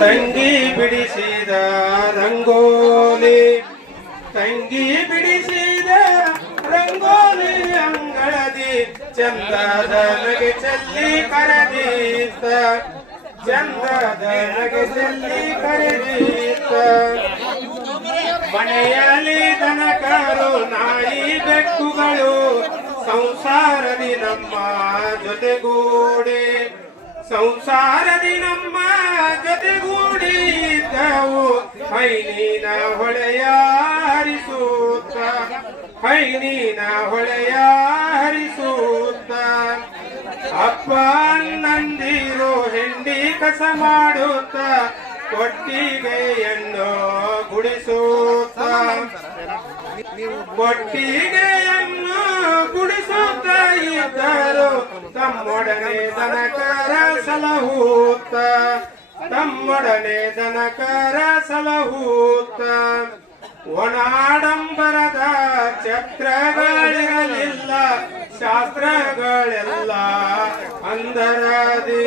ತಂಗಿ ಬಿಡಿಸಿದ ರಂಗೋಲಿ ತಂಗಿ ಬಿಡಿಸಿದ ರಂಗೋಲಿ ಅಂಗಳದಿ ಚಂದದ ನಗೆ ಚೆಲ್ಲಿ ಕರೆದೀತ ಚಂದದ ನಗೆ ಚೆಲ್ಲಿ ಕರೆದೀತ ಮನೆಯಲ್ಲಿ ದನಕರು ನಾಯಿ ಬೆಕ್ಕುಗಳು ಸಂಸಾರದಿ ನಮ್ಮ ಜೊತೆಗೂಡಿ ಸಂಸಾರದಿ ನಮ್ಮ ಜೊತೆಗೂಡಿ ಇದ್ದವು ಹೈನೀನ ಹೊಳೆಯ ಹರಿಸೂತ ಹೈನೀನ ಹೊಳೆಯ ಹರಿಸೂತ ಅಪ್ಪ ನಂದಿರು ಹೆಂಡಿ ಕಸ ಮಾಡುತ್ತ ಕೊಟ್ಟಿಗೆಯನ್ನು ಗುಡಿಸೂತ ಕೊಟ್ಟಿಗೆಯನ್ನು ಗುಡಿಸುತ್ತ ಇದ್ದರು ತಮ್ಮೊಡನೆ ದನಕರ ಸಲಹೂತ ತಮ್ಮೊಡನೆ ದನಕರ ಸಲಹೂತ ಒಣಾಡಂಬರದ ಛತ್ರಗಳಿರಲಿಲ್ಲ ಶಾಸ್ತ್ರಗಳೆಲ್ಲ ಅಂದರದಿ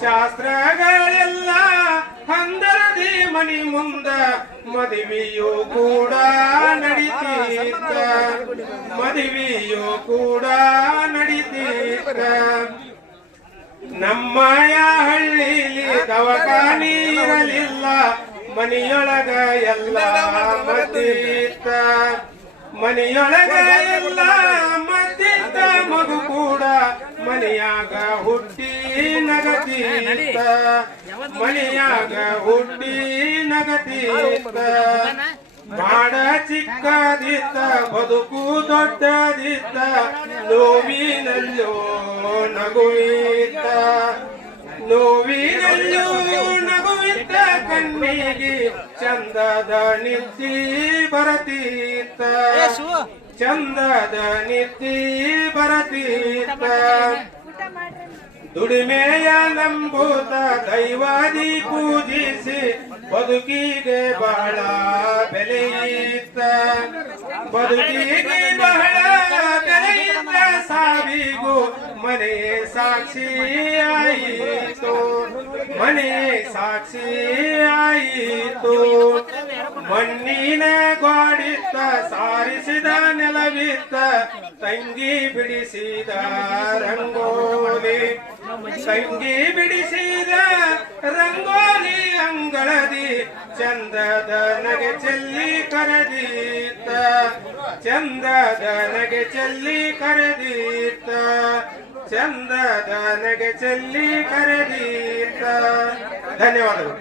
ಶಾಸ್ತ್ರಗಳೆಲ್ಲ ಅಂದರದಿ ಮನಿ ಮುಂದ ಮದುವೆಯೂ ಕೂಡ ನಡೀತೀತ ಮದುವೆಯೂ ಕೂಡ ನಡೀತೀತ ನಮ್ಮಯ ಹಳ್ಳಿಲಿ ದವಾಖಾನೆ ಇರಲಿಲ್ಲ ಮನೆಯೊಳಗ ಎಲ್ಲ ಮದ್ದಿತ್ತ ಮನೆಯೊಳಗ ಎಲ್ಲ ಮದ್ದಿತ್ತ ಮಗು ಕೂಡ ಮನೆಯಾಗ ಹುಟ್ಟಿ ನಗತೀತ ಮನೆಯಾಗ ಹುಟ್ಟಿ ನಗತೀತ ಮಾಡ ಚಿಕ್ಕದಿತ್ತ ಬದುಕು ದೊಡ್ಡದಿತ್ತ ನೋವಿನಲ್ಲೋ ನಗುವಿತ್ತ ನೋವಿನಲ್ಲೂ ನಗುವಿತ್ತ ಕಣ್ಣಿಗೆ ಚಂದದ ನಿತ್ತಿ ಬರತೀತ ಚಂದದ ನಿತ್ತಿ ಬರತೀತ ದುಡಿಮೆಯ ನಂಬೂತ ದೈವಾದಿ ಪೂಜಿಸಿ ಬದುಕಿಗೆ ಬಹಳ ಬೆಲೆಯಿತ್ತ ಬದುಕಿಗೆ ಬಹಳ ಬೆಲೆಯಿತ್ತ ಸಾವಿಗೂ ಮನೆ ಸಾಕ್ಷಿ ಆಯಿತು ಮನೆ ಸಾಕ್ಷಿ ಆಯಿತು ಮಣ್ಣಿನ ಗೋಡಿತ್ತ ಸಾರಿಸಿದ ನೆಲವಿತ್ತ ತಂಗಿ ಬಿಡಿಸಿದ ರಂಗೋಲಿ ತಂಗಿ ಬಿಡಿಸಿದ ರಂಗೋಲಿ ಅಂಗಳದಿ ಚಂದದ ನಗೆ ಚೆಲ್ಲಿ ಕರೆದೀತ ಚಂದದ ನಗೆ ಚೆಲ್ಲಿ ಕರೆದೀತ ಚಂದದ ನಗೆ ಚೆಲ್ಲಿ ಕರೆದೀತ ಧನ್ಯವಾದಗಳು.